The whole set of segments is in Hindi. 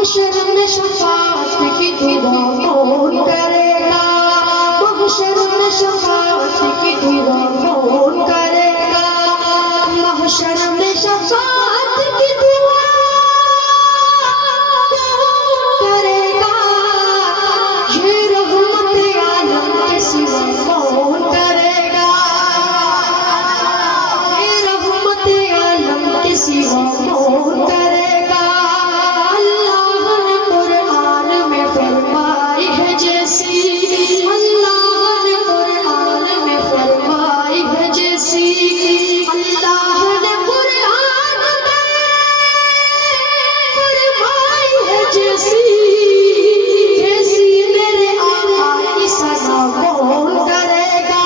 महशर में शफाअत की दुआ कौन करेगा, महशर में शफाअत की दुआ कौन करेगा, महशर में शफाअत की दुआ कौन करेगा, ये रहमत आलम के सिवा कौन करेगा, ये रहमत आलम के सिवा कौन करेगा। अल्लाह ने कुरान में फरमाई है जैसी, अल्लाह ने कुरान में फरमाई है जैसी, अल्लाह ने कुरान में फरमाई है जैसी, जैसी मेरे आका की सना कौन करेगा,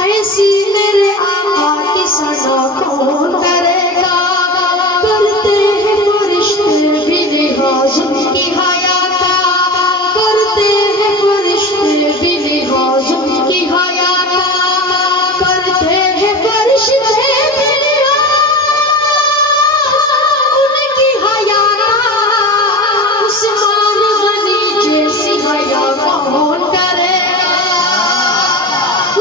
वैसी मेरे आका की सना कौन करेगा। करते हैं फरिश्ते भी लिहाज उनकी हया का, करते हैं फरिश्ते भी लिहाज उनकी हया का, करते हैं फरिश्ते भी लिहाज उनकी हया का। उस्मान गनी जैसी हया कौन करेगा,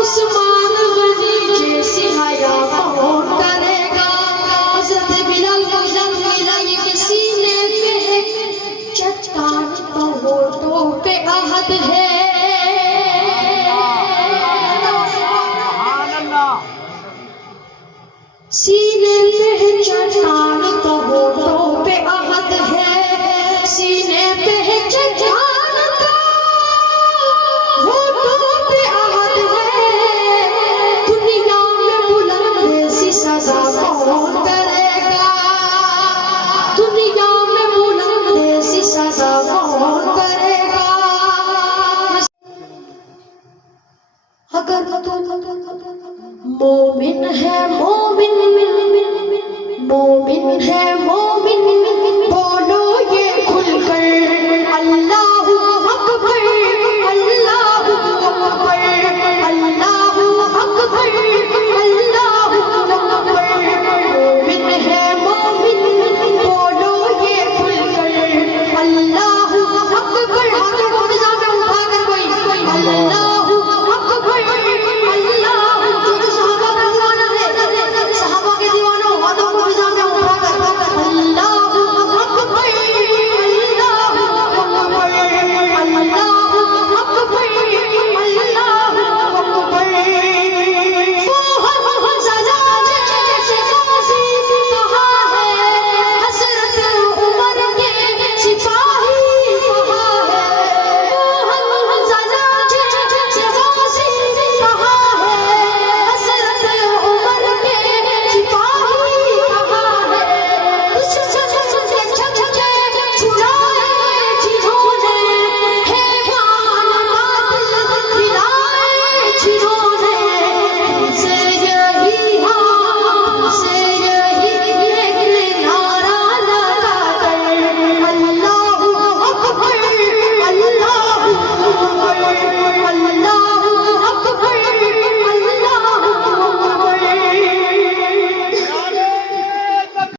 उस्मान गनी जैसी हया कौन करेगा। हज़रत बिलाल के सीने पे है चट्टान, तो होठों पे अहद है, सीने पे है चट्टान, तो होठों पे अहद है, सीने पे है चट्टान, तो होठों पे अहद है। दुनिया में बुलंद ऐसी सजा कौन करेगा, दुनिया में बुलंद ऐसी सजा कौन करेगा। अगर तू मोमिन है, मोमिन मोमिन है, मोमिन